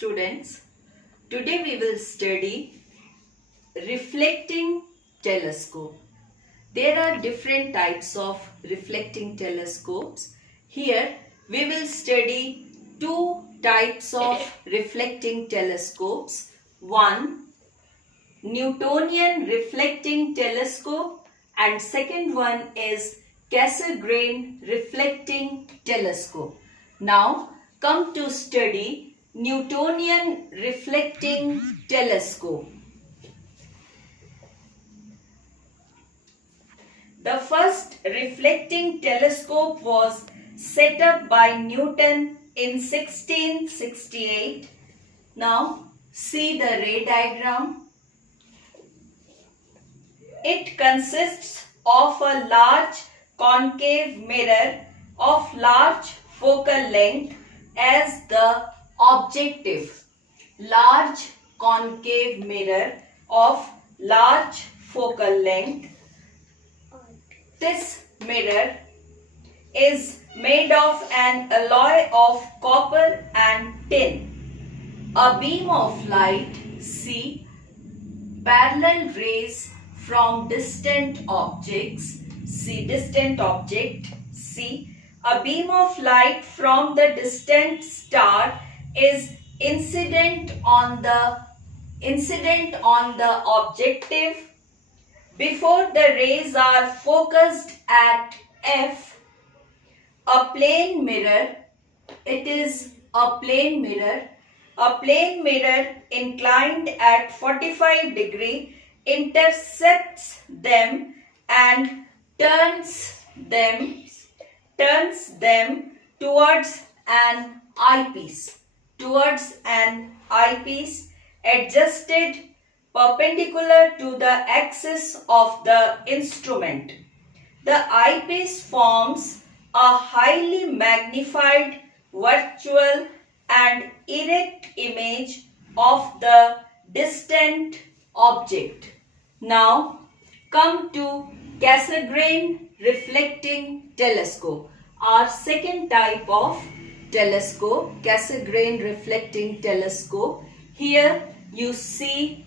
students, today we will study reflecting telescope. There are different types of reflecting telescopes. Here we will study two types of reflecting telescopes. One, Newtonian reflecting telescope, and second one is Cassegrain reflecting telescope. Now come to study Newtonian reflecting telescope. The first reflecting telescope was set up by Newton in 1668. Now see the ray diagram. It consists of a large concave mirror of large focal length as the objective. Large concave mirror of large focal length. This mirror is made of an alloy of copper and tin. A beam of light, see, parallel rays from distant objects, see distant object, see, a beam of light from the distant star is incident on the objective. Before the rays are focused at F, a plane mirror, it is a plane mirror inclined at 45 degree intercepts them and turns them towards an eyepiece, adjusted perpendicular to the axis of the instrument. The eyepiece forms a highly magnified virtual and erect image of the distant object. Now come to Cassegrain reflecting telescope. Our second type of telescope, Cassegrain reflecting telescope. Here you see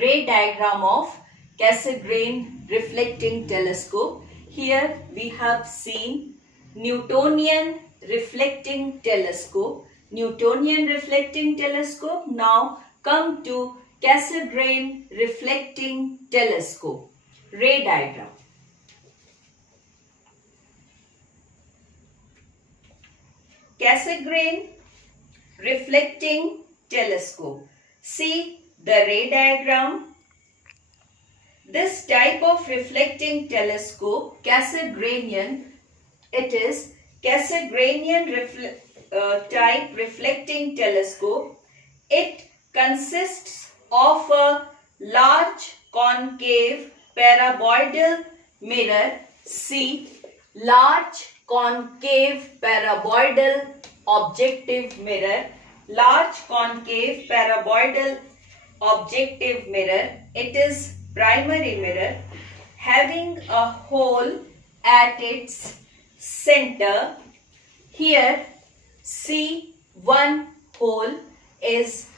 ray diagram of Cassegrain reflecting telescope. Here we have seen Newtonian reflecting telescope. Now come to Cassegrain reflecting telescope. Ray diagram. Cassegrain reflecting telescope. See the ray diagram. This type of reflecting telescope, Cassegrainian, it is Cassegrainian type reflecting telescope. It consists of a large concave paraboidal mirror. See, large concave paraboidal objective mirror. Large concave paraboidal objective mirror. It is primary mirror having a hole at its center. Here see one hole is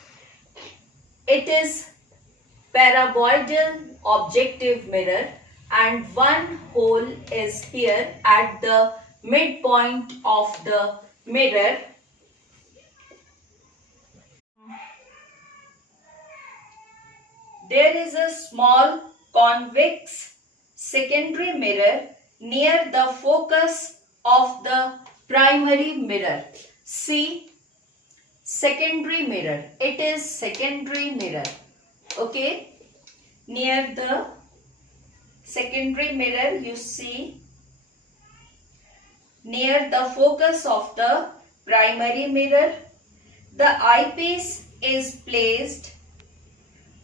paraboidal objective mirror, and one hole is here at the midpoint of the mirror. There is a small convex secondary mirror near the focus of the primary mirror. See, secondary mirror. It is secondary mirror. Okay. Near the secondary mirror you see near the focus of the primary mirror. The eyepiece is placed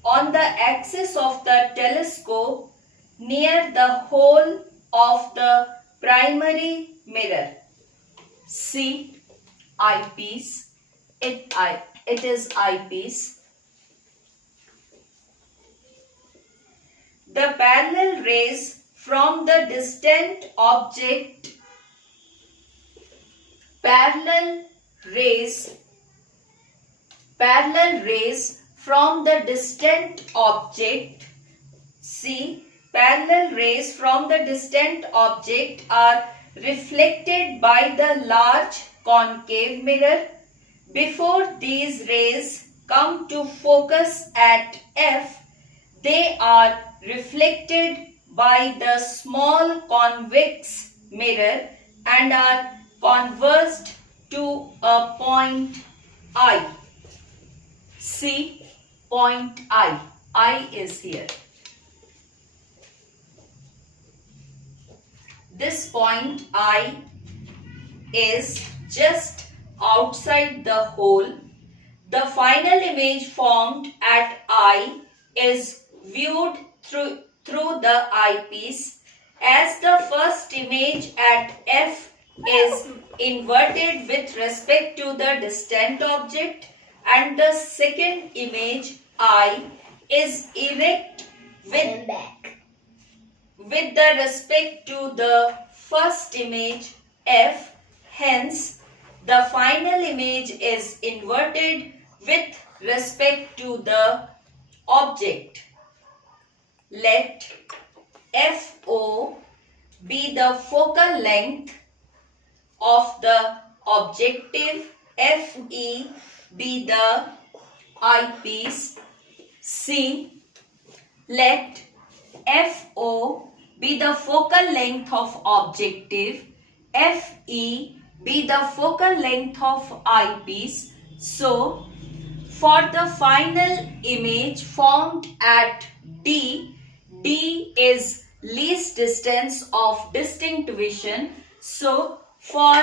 on the axis of the telescope near the hole of the primary mirror. See, eyepiece. It is eyepiece. The parallel rays from the distant object, parallel rays parallel rays from the distant object. See, parallel rays from the distant object are reflected by the large concave mirror. Before these rays come to focus at F, they are reflected by the small convex mirror and are converged to a point I. See, point I. I is here. This point I is just outside the hole. The final image formed at I is viewed through the eyepiece, as the first image at F is inverted with respect to the distant object and the second image I is erect with the respect to the first image F. Hence, the final image is inverted with respect to the object. Let FO be the focal length of the objective, FE be the eyepiece. C. Let FO be the focal length of objective, FE be the focal length of eyepiece. So, for the final image formed at D, D is least distance of distinct vision. So, for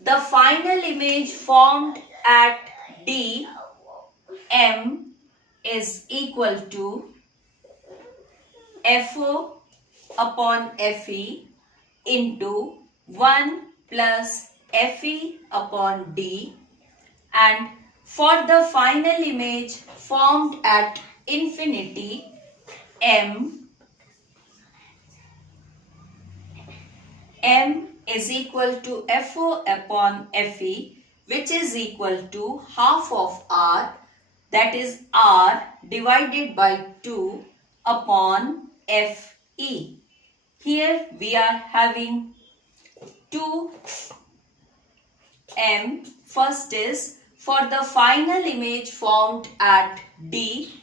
the final image formed at D, M is equal to FO upon FE into 1 plus FE upon D, and for the final image formed at infinity, M is equal to FO upon FE, which is equal to half of R, that is R divided by 2 upon FE. Here we are having 2 M. First is for the final image formed at D,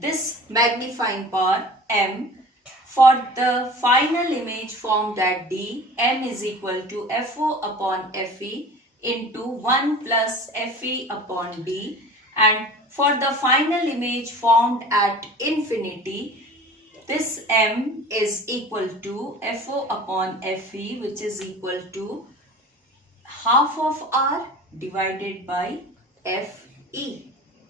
this magnifying power M. For the final image formed at D, M is equal to FO upon FE into 1 plus FE upon D, and for the final image formed at infinity, this M is equal to FO upon FE, which is equal to half of R divided by FE.